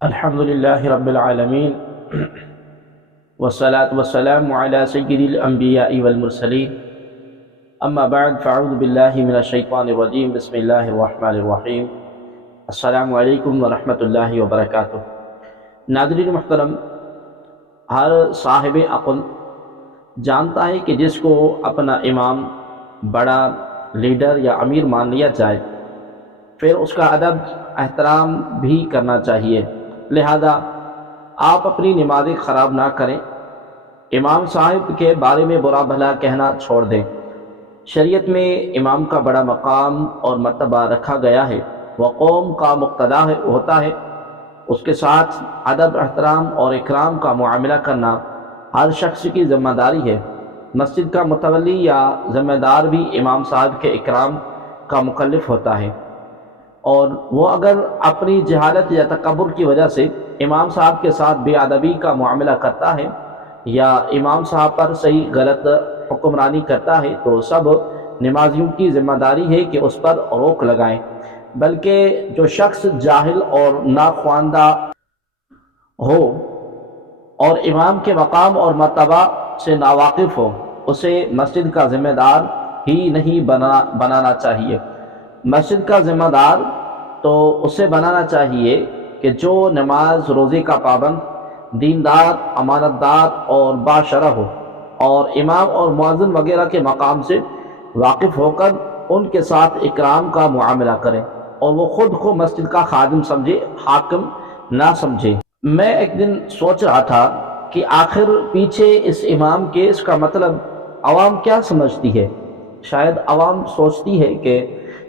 الحمد لله رب العالمين والصلاة والسلام على سيد الأنبياء والمرسلين أما بعد فأعوذ بالله من الشيطان الرجيم بسم الله الرحمن الرحيم السلام علیکم ورحمۃ اللہ وبرکاتہ۔ ناظرین محترم، ہر صاحب عقل جانتا ہے کہ جس کو اپنا امام، بڑا لیڈر یا امیر مان لیا جائے پھر اس کا ادب احترام بھی کرنا چاہیے، لہذا آپ اپنی نمازیں خراب نہ کریں، امام صاحب کے بارے میں برا بھلا کہنا چھوڑ دیں۔ شریعت میں امام کا بڑا مقام اور مرتبہ رکھا گیا ہے، وہ قوم کا مقتدا ہوتا ہے، اس کے ساتھ ادب، احترام اور اکرام کا معاملہ کرنا ہر شخص کی ذمہ داری ہے۔ مسجد کا متولی یا ذمہ دار بھی امام صاحب کے اکرام کا مکلف ہوتا ہے، اور وہ اگر اپنی جہالت یا تکبر کی وجہ سے امام صاحب کے ساتھ بے ادبی کا معاملہ کرتا ہے یا امام صاحب پر صحیح غلط حکمرانی کرتا ہے تو سب نمازیوں کی ذمہ داری ہے کہ اس پر روک لگائیں، بلکہ جو شخص جاہل اور ناخواندہ ہو اور امام کے مقام اور مرتبہ سے ناواقف ہو اسے مسجد کا ذمہ دار ہی نہیں بنانا چاہیے۔ مسجد کا ذمہ دار تو اسے بنانا چاہیے کہ جو نماز روزے کا پابند، دیندار، امانت دار اور باشرع ہو، اور امام اور مؤذن وغیرہ کے مقام سے واقف ہو کر ان کے ساتھ اکرام کا معاملہ کرے، اور وہ خود کو مسجد کا خادم سمجھے، حاکم نہ سمجھے۔ میں ایک دن سوچ رہا تھا کہ آخر پیچھے اس امام کے اس کا مطلب عوام کیا سمجھتی ہے؟ شاید عوام سوچتی ہے کہ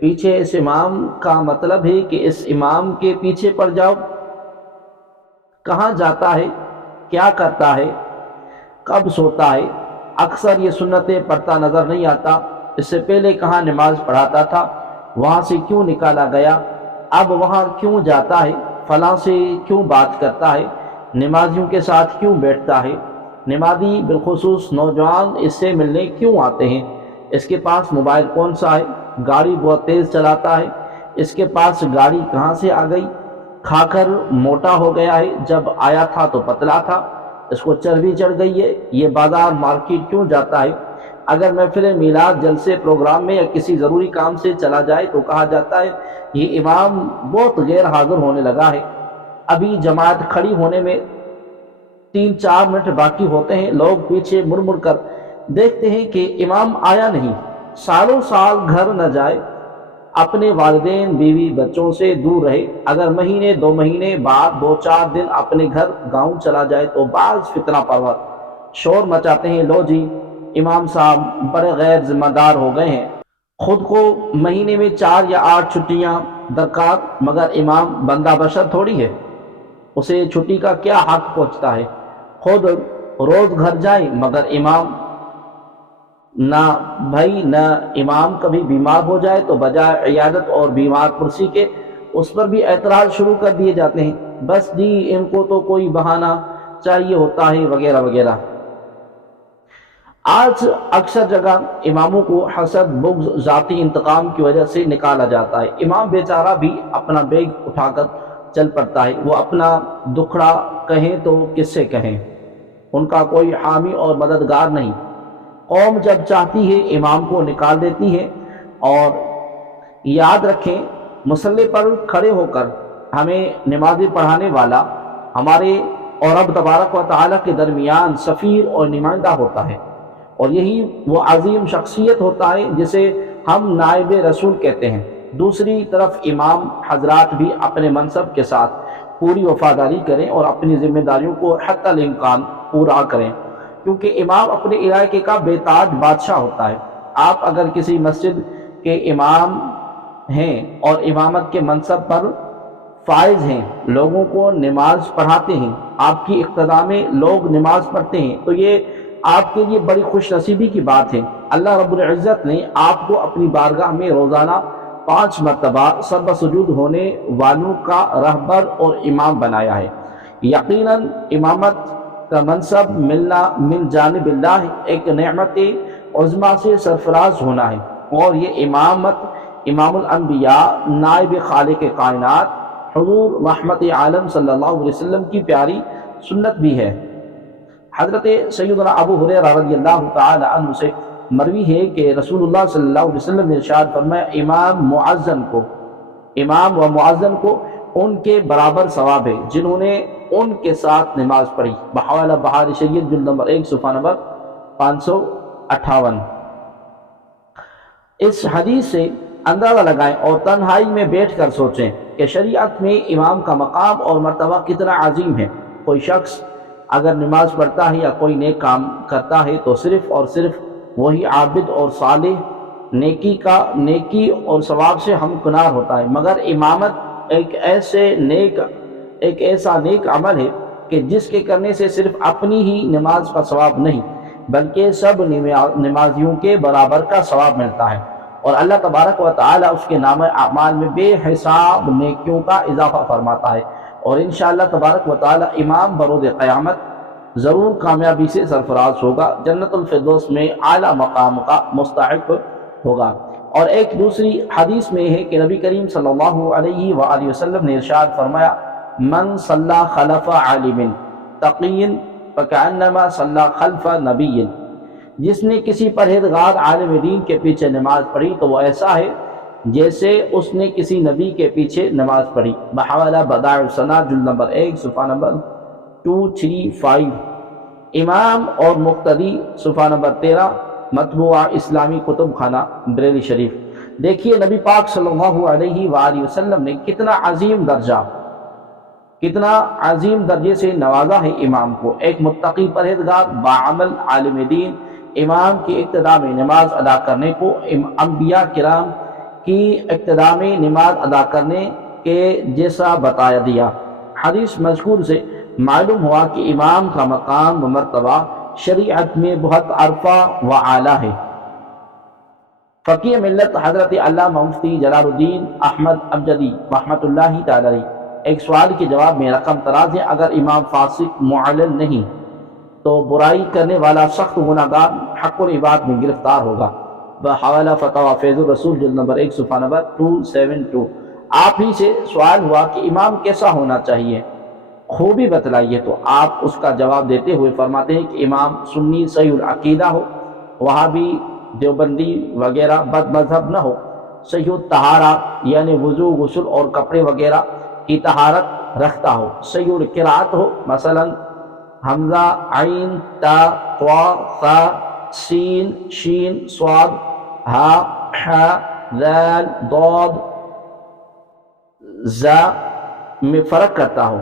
پیچھے اس امام کا مطلب ہے کہ اس امام کے پیچھے پڑ جاؤ، کہاں جاتا ہے، کیا کرتا ہے، کب سوتا ہے، اکثر یہ سنتیں پڑھتا نظر نہیں آتا، اس سے پہلے کہاں نماز پڑھاتا تھا، وہاں سے کیوں نکالا گیا، اب وہاں کیوں جاتا ہے، فلاں سے کیوں بات کرتا ہے، نمازیوں کے ساتھ کیوں بیٹھتا ہے، نمازی بالخصوص نوجوان اس سے ملنے کیوں آتے ہیں، اس کے پاس موبائل کون سا ہے، گاڑی بہت تیز چلاتا ہے، اس کے پاس گاڑی کہاں سے آ گئی، کھا کر موٹا ہو گیا ہے، جب آیا تھا تو پتلا تھا، اس کو چربی چڑھ گئی ہے، یہ بازار مارکیٹ کیوں جاتا ہے، اگر محفل میلاد جلسے پروگرام میں یا کسی ضروری کام سے چلا جائے تو کہا جاتا ہے یہ امام بہت غیر حاضر ہونے لگا ہے، ابھی جماعت کھڑی ہونے میں 3-4 منٹ باقی ہوتے ہیں، لوگ پیچھے مڑ مڑ کر دیکھتے ہیں کہ امام آیا نہیں، سالوں سال گھر نہ جائے، اپنے والدین، بیوی، بچوں سے دور رہے، اگر مہینے 2 مہینے بعد 2-4 دن اپنے گھر گاؤں چلا جائے تو بعض فتنہ پرور شور مچاتے ہیں، لو جی امام صاحب بڑے غیر ذمہ دار ہو گئے ہیں، خود کو مہینے میں 4 یا 8 چھٹیاں درکار، مگر امام بندہ بشر تھوڑی ہے، اسے چھٹی کا کیا حق پہنچتا ہے، خود روز گھر جائیں مگر امام نہ بھائی، نہ امام کبھی بیمار ہو جائے تو بجائے عیادت اور بیمار پرسی کے اس پر بھی اعتراض شروع کر دیے جاتے ہیں، بس جی ان کو تو کوئی بہانہ چاہیے ہوتا ہے وغیرہ وغیرہ۔ آج اکثر جگہ اماموں کو حسد، بغض، ذاتی انتقام کی وجہ سے نکالا جاتا ہے، امام بیچارہ بھی اپنا بیگ اٹھا کر چل پڑتا ہے، وہ اپنا دکھڑا کہیں تو کس سے کہیں، ان کا کوئی حامی اور مددگار نہیں، قوم جب چاہتی ہے امام کو نکال دیتی ہے۔ اور یاد رکھیں مصلی پر کھڑے ہو کر ہمیں نمازیں پڑھانے والا ہمارے اور رب تبارک و تعالی کے درمیان سفیر اور نمائندہ ہوتا ہے، اور یہی وہ عظیم شخصیت ہوتا ہے جسے ہم نائب رسول کہتے ہیں۔ دوسری طرف امام حضرات بھی اپنے منصب کے ساتھ پوری وفاداری کریں اور اپنی ذمہ داریوں کو حتی الامکان پورا کریں، کیونکہ امام اپنے علاقے کا بے تاج بادشاہ ہوتا ہے۔ آپ اگر کسی مسجد کے امام ہیں اور امامت کے منصب پر فائز ہیں، لوگوں کو نماز پڑھاتے ہیں، آپ کی اقتداء میں لوگ نماز پڑھتے ہیں، تو یہ آپ کے لیے بڑی خوش نصیبی کی بات ہے۔ اللہ رب العزت نے آپ کو اپنی بارگاہ میں روزانہ 5 مرتبہ سجدہ سجود ہونے والوں کا رہبر اور امام بنایا ہے۔ یقیناً امامت کا منصب ملنا من جانب اللہ ایک نعمت عظمیٰ سے سرفراز ہونا ہے، اور یہ امامت امام الانبیاء، نائب خالق کائنات، حضور رحمت عالم صلی اللہ علیہ وسلم کی پیاری سنت بھی ہے۔ حضرت سیدنا ابو ہریرہ رضی اللہ تعالی عنہ سے مروی ہے کہ رسول اللہ صلی اللہ علیہ وسلم نے ارشاد فرمایا، امام و معذن کو ان کے برابر ثواب ہے جنہوں نے ان کے ساتھ نماز پڑھی۔ بحوالہ بہار شریعت جلد نمبر 1 صفحہ نمبر 558۔ اس حدیث سے اندازہ لگائیں اور تنہائی میں بیٹھ کر سوچیں کہ شریعت میں امام کا مقام اور مرتبہ کتنا عظیم ہے۔ کوئی شخص اگر نماز پڑھتا ہے یا کوئی نیک کام کرتا ہے تو صرف اور صرف وہی عابد اور صالح نیکی اور ثواب سے ہمکنار ہوتا ہے، مگر امامت ایک ایسا نیک عمل ہے کہ جس کے کرنے سے صرف اپنی ہی نماز کا ثواب نہیں بلکہ سب نمازیوں کے برابر کا ثواب ملتا ہے، اور اللہ تبارک و تعالی اس کے نامہ اعمال میں بے حساب نیکیوں کا اضافہ فرماتا ہے، اور انشاءاللہ تبارک و تعالی امام بروز قیامت ضرور کامیابی سے سرفراز ہوگا، جنت الفردوس میں اعلیٰ مقام کا مستحق ہوگا۔ اور ایک دوسری حدیث میں ہے کہ نبی کریم صلی اللہ علیہ وآلہ وسلم نے ارشاد فرمایا، من صلی خلف عالم تقی فکأنما صلی خلف نبی، جس نے کسی پرہیزگار عالم دین کے پیچھے نماز پڑھی تو وہ ایسا ہے جیسے اس نے کسی نبی کے پیچھے نماز پڑھی۔ بحوالہ بدائع السنہ جلد نمبر 1 صفحہ نمبر 235۔ امام اور مقتدی صفحہ نمبر 13، مطبوعہ اسلامی کتب خانہ بریلی شریف۔ دیکھیے نبی پاک صلی اللہ علیہ وآلہ وسلم نے کتنا عظیم درجے سے نوازا ہے امام کو۔ ایک متقی پرہیزگار باعمل عالم دین امام کی اقتداء میں نماز ادا کرنے کو انبیاء کرام کی اقتداء میں نماز ادا کرنے کے جیسا بتایا دیا۔ حدیث مذکور سے معلوم ہوا کہ امام کا مقام و مرتبہ شریعت میں بہت عرفہ و اعلیٰ ہے۔ فقیہ ملت حضرت علامہ مفتی جلال الدین احمد ابجدی رحمۃ اللہ تعالی علیہ ایک سوال کے جواب میں رقم تراز ہے، اگر امام فاسق معلل نہیں تو برائی کرنے والا سخت گناہگار حق العباد میں گرفتار ہوگا۔ بحوالہ فتاوی فیض الرسول جلد نمبر 1 صفحہ نمبر 272۔ آپ ہی سے سوال ہوا کہ امام کیسا ہونا چاہیے، خوبی بتلائیے، تو آپ اس کا جواب دیتے ہوئے فرماتے ہیں کہ امام سنی صحیح العقیدہ ہو، وہابی دیوبندی وغیرہ بد مذہب نہ ہو، صحیح الطہارہ یعنی وضو غسل اور کپڑے وغیرہ کی طہارت رکھتا ہو، صحیح القراءت ہو، مثلا حمزہ عین تا طا ثا سین شین صاد ہا حا ذال ضاد زا میں فرق کرتا ہو،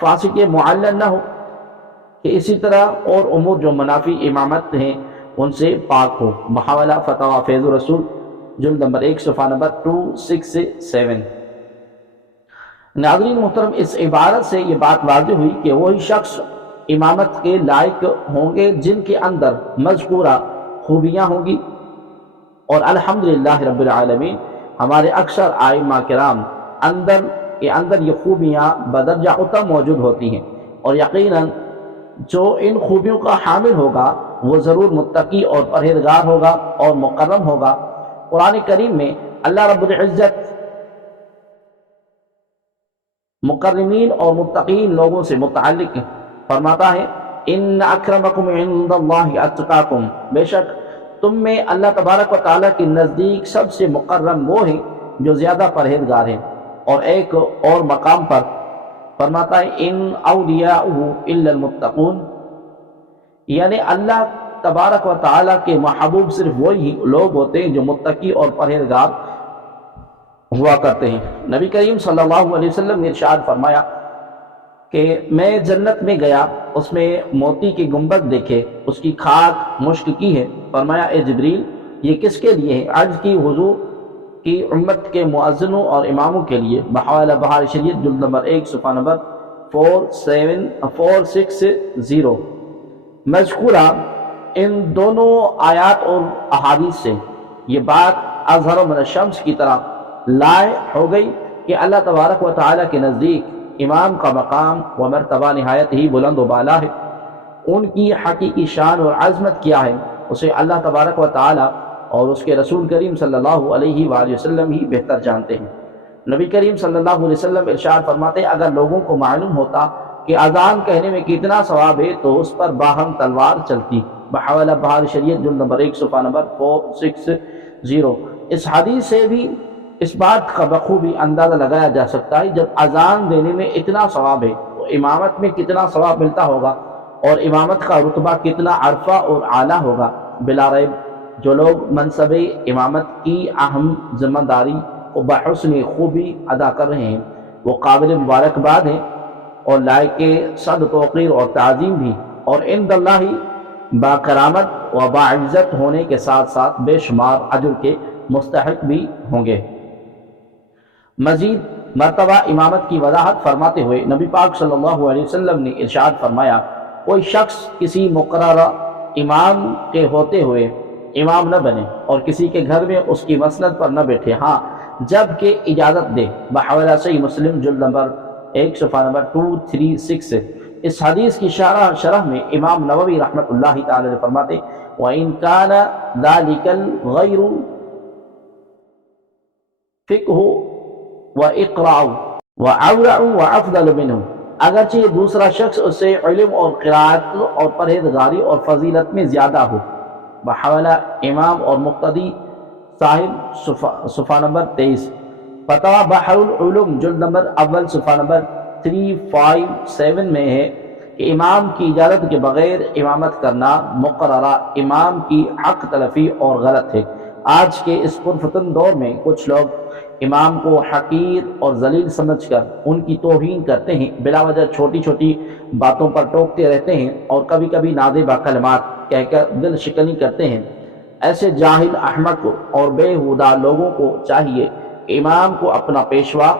فاسق معلل نہ ہو، کہ اسی طرح اور امور جو منافی امامت ہیں ان سے پاک ہو۔ بحوالہ فتاوی فیض الرسول جلد نمبر 1 صفحہ نمبر 267۔ ناظرین محترم، اس عبارت سے یہ بات واضح ہوئی کہ وہی شخص امامت کے لائق ہوں گے جن کے اندر مذکورہ خوبیاں ہوں گی، اور الحمدللہ رب العالمین ہمارے اکثر ائمہ کرام اندر یہ خوبیاں بدرجہ اتم موجود ہوتی ہیں، اور یقیناً جو ان خوبیوں کا حامل ہوگا وہ ضرور متقی اور پرہیزگار ہوگا اور مکرم ہوگا۔ قرآن کریم میں اللہ رب العزت مکرمین اور متقین لوگوں سے متعلق فرماتا ہے، ان اکرمکم عند اللہ اتقاکم، بے شک تم میں اللہ تبارک و تعالیٰ کے نزدیک سب سے مکرم وہ ہیں جو زیادہ پرہیزگار ہیں۔ اور ایک اور مقام پر فرماتا ہے، ان اولیاءہ الا المتقون، یعنی اللہ تبارک و تعالیٰ کے محبوب صرف وہی لوگ ہوتے ہیں جو متقی اور پرہیزگار ہوا کرتے ہیں۔ نبی کریم صلی اللہ علیہ وسلم نے ارشاد فرمایا کہ میں جنت میں گیا، اس میں موتی کی گنبد دیکھے، اس کی خاک مشک کی ہے۔ فرمایا اے جبریل یہ کس کے لیے ہے؟ عرض کی حضور کی امت کے مؤذنوں اور اماموں کے لیے۔ بحوالہ بہار شریعت جلد نمبر 1 صفحہ نمبر 460۔ مذکورہ ان دونوں آیات اور احادیث سے یہ بات اظہر من الشمس کی طرح لائے ہو گئی کہ اللہ تبارک و تعالیٰ کے نزدیک امام کا مقام و مرتبہ نہایت ہی بلند و بالا ہے۔ ان کی حقیقی شان اور عظمت کیا ہے اسے اللہ تبارک و تعالیٰ اور اس کے رسول کریم صلی اللہ علیہ وآلہ وسلم ہی بہتر جانتے ہیں۔ نبی کریم صلی اللہ علیہ وسلم ارشاد فرماتے ہیں اگر لوگوں کو معلوم ہوتا کہ اذان کہنے میں کتنا ثواب ہے تو اس پر باہم تلوار چلتی۔ بحوالہ بہار شریعت جلد نمبر 1 صفحہ نمبر 460۔ اس حدیث سے بھی اس بات کا بخوبی اندازہ لگایا جا سکتا ہے جب اذان دینے میں اتنا ثواب ہے تو امامت میں کتنا ثواب ملتا ہوگا اور امامت کا رتبہ کتنا عرفہ اور اعلیٰ ہوگا۔ بلا ریب جو لوگ منصب امامت کی اہم ذمہ داری کو بحسن خوبی ادا کر رہے ہیں وہ قابل مبارکباد ہیں اور لائق صد توقیر اور تعظیم بھی، اور عند اللہ با کرامت و باعزت ہونے کے ساتھ ساتھ بے شمار اجر کے مستحق بھی ہوں گے۔ مزید مرتبہ امامت کی وضاحت فرماتے ہوئے نبی پاک صلی اللہ علیہ وسلم نے ارشاد فرمایا کوئی شخص کسی مقررہ امام کے ہوتے ہوئے امام نہ بنے اور کسی کے گھر میں اس کی مسند پر نہ بیٹھے، ہاں جب کہ اجازت دے۔ بحوالہ صحیح مسلم جلد نمبر 1 صفحہ نمبر 236۔ اس حدیث کی شرح میں امام نووی رحمۃ اللہ تعالی نے فرماتے وَإِن كَانَ ذَلِكَ الْغَيْرُ فِقْهُ وَإِقْرَعُ وَأَوْرَعُ وَأَفْضَلُ مِنْهُ، اگرچہ دوسرا شخص اس سے علم اور قرائت اور پرہیزگاری اور فضیلت میں زیادہ ہو۔ بحوالہ امام اور مقتدی صاحب صفحہ نمبر 23۔ فتویٰ بحر العلوم جلد نمبر 1 صفحہ نمبر 357 میں ہے کہ امام کی اجازت کے بغیر امامت کرنا مقررہ امام کی حق تلفی اور غلط ہے۔ آج کے اس پرفتن دور میں کچھ لوگ امام کو حقیر اور ذلیل سمجھ کر ان کی توہین کرتے ہیں، بلا وجہ چھوٹی چھوٹی باتوں پر ٹوکتے رہتے ہیں اور کبھی کبھی نازیبہ کلمات کہہ کر دل شکنی کرتے ہیں۔ ایسے جاہل احمق اور بےہودہ لوگوں کو چاہیے کہ امام کو اپنا پیشوا،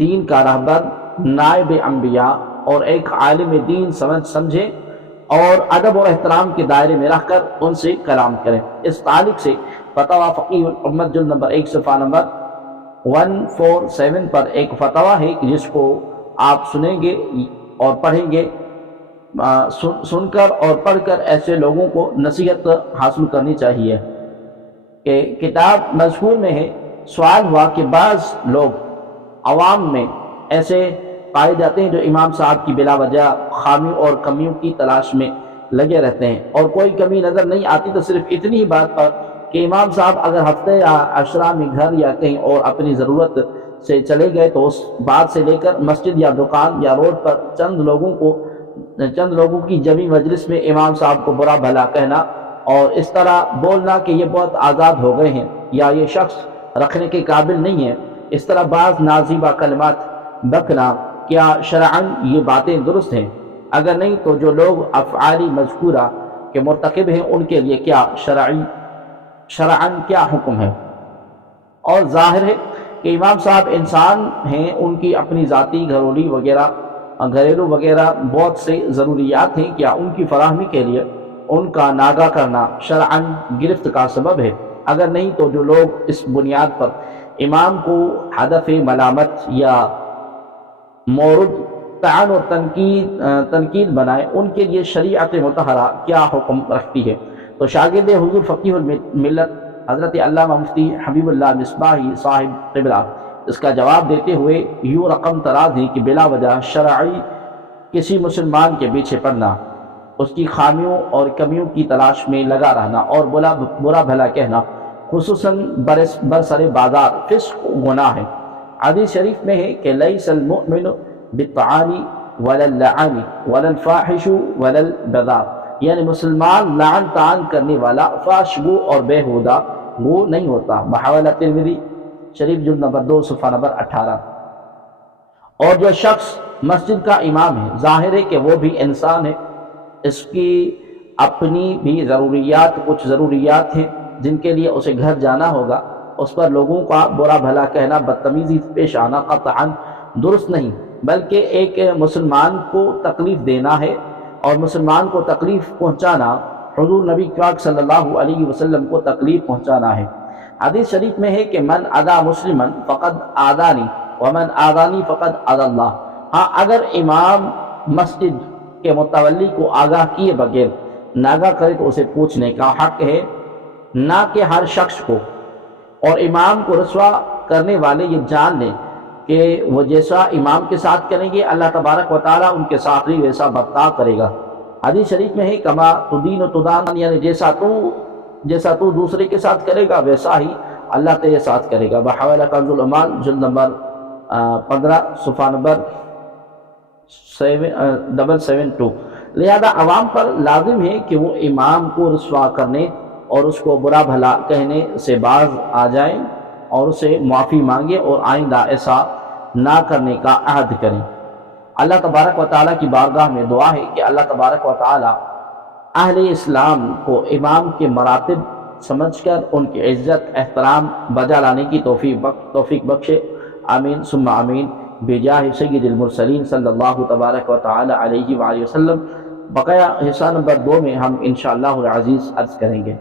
دین کا رہبر، نائب انبیاء اور ایک عالم دین سمجھیں اور ادب اور احترام کے دائرے میں رکھ کر ان سے کلام کریں۔ اس تعلق سے فتویٰ فقیہ الامت جلد نمبر 1 صفحہ نمبر 147 پر ایک فتویٰ ہے جس کو آپ سنیں گے اور پڑھیں گے، سن کر اور پڑھ کر ایسے لوگوں کو نصیحت حاصل کرنی چاہیے کہ کتاب مذکور میں ہے سوال ہوا کہ بعض لوگ عوام میں ایسے پائے جاتے ہیں جو امام صاحب کی بلا وجہ خامیوں اور کمیوں کی تلاش میں لگے رہتے ہیں اور کوئی کمی نظر نہیں آتی تو صرف اتنی ہی بات پر کہ امام صاحب اگر ہفتے یا عشرہ میں گھر یا کہیں اور اپنی ضرورت سے چلے گئے تو اس بات سے لے کر مسجد یا دکان یا روڈ پر چند لوگوں کی جمی مجلس میں امام صاحب کو برا بھلا کہنا اور اس طرح بولنا کہ یہ بہت آزاد ہو گئے ہیں یا یہ شخص رکھنے کے قابل نہیں ہے، اس طرح بعض نازیبہ کلمات بکنا، کیا شرعاً یہ باتیں درست ہیں؟ اگر نہیں تو جو لوگ افعال مذکورہ کے مرتکب ہیں ان کے لیے کیا شرعاً کیا حکم ہے؟ اور ظاہر ہے کہ امام صاحب انسان ہیں، ان کی اپنی ذاتی گھریلو وغیرہ بہت سے ضروریات ہیں، کیا ان کی فراہمی کے لیے ان کا ناگہ کرنا شرعاً گرفت کا سبب ہے؟ اگر نہیں تو جو لوگ اس بنیاد پر امام کو ہدف ملامت یا مورد طعن اور تنقید بنائے ان کے لیے شریعت مطہرہ کیا حکم رکھتی ہے؟ تو شاگرد حضور فقیہ الملت حضرت علامہ مفتی حبیب اللہ مصباحی صاحب قبلہ اس کا جواب دیتے ہوئے یوں رقم تراز ہے کہ بلا وجہ شرعی کسی مسلمان کے پیچھے پڑنا، اس کی خامیوں اور کمیوں کی تلاش میں لگا رہنا اور برا بھلا کہنا خصوصاً برسر بازار فسق گناہ ہے۔ حدیث شریف میں ہے کہ لیس المؤمن بالطعان ولا اللعان ولا الفاحش ولا البذار، یعنی مسلمان لعن طعن کرنے والا، فاحش گو اور بیہودہ گو نہیں ہوتا۔ بحوالہ ترمذی شریف جلد نمبر 2 صفحہ نمبر 18۔ اور جو شخص مسجد کا امام ہے ظاہر ہے کہ وہ بھی انسان ہے، اس کی اپنی بھی کچھ ضروریات ہیں جن کے لیے اسے گھر جانا ہوگا، اس پر لوگوں کا برا بھلا کہنا، بدتمیزی پیش آنا قطعاً درست نہیں، بلکہ ایک مسلمان کو تکلیف دینا ہے اور مسلمان کو تکلیف پہنچانا حضور نبی پاک صلی اللہ علیہ وسلم کو تکلیف پہنچانا ہے۔ حدیث شریف میں ہے کہ من اذا مسلما فقد آذانی ومن آذانی فقد اذى اللہ۔ ہاں اگر امام مسجد کے متولی کو آگاہ کیے بغیر ناگاہ کرے تو اسے پوچھنے کا حق ہے، نہ کہ ہر شخص کو، اور امام کو رسوا کرنے والے یہ جان لیں کہ وہ جیسا امام کے ساتھ کریں گے اللہ تبارک و تعالیٰ ان کے ساتھ بھی ویسا برتاؤ کرے گا۔ حدیث شریف میں ہے کما تدین و تدان، یعنی جیسا تو دوسرے کے ساتھ کرے گا ویسا ہی اللہ تیرے ساتھ کرے گا۔ بحوالہ کنز الایمان جلد نمبر 15 صفحہ نمبر 772۔ لہذا عوام پر لازم ہے کہ وہ امام کو رسوا کرنے اور اس کو برا بھلا کہنے سے باز آ جائیں اور اسے معافی مانگے اور آئندہ ایسا نہ کرنے کا عہد کریں۔ اللہ تبارک و تعالیٰ کی بارگاہ میں دعا ہے کہ اللہ تبارک و تعالیٰ اہل اسلام کو امام کے مراتب سمجھ کر ان کی عزت احترام بجا لانے کی توفیق بخشے، آمین ثم آمین، بجاہ سید المرسلین صلی اللہ تبارک و تعالی علیہ وآلہ وسلم۔ بقیہ حصہ نمبر 2 میں ہم انشاءاللہ العزیز عرض کریں گے۔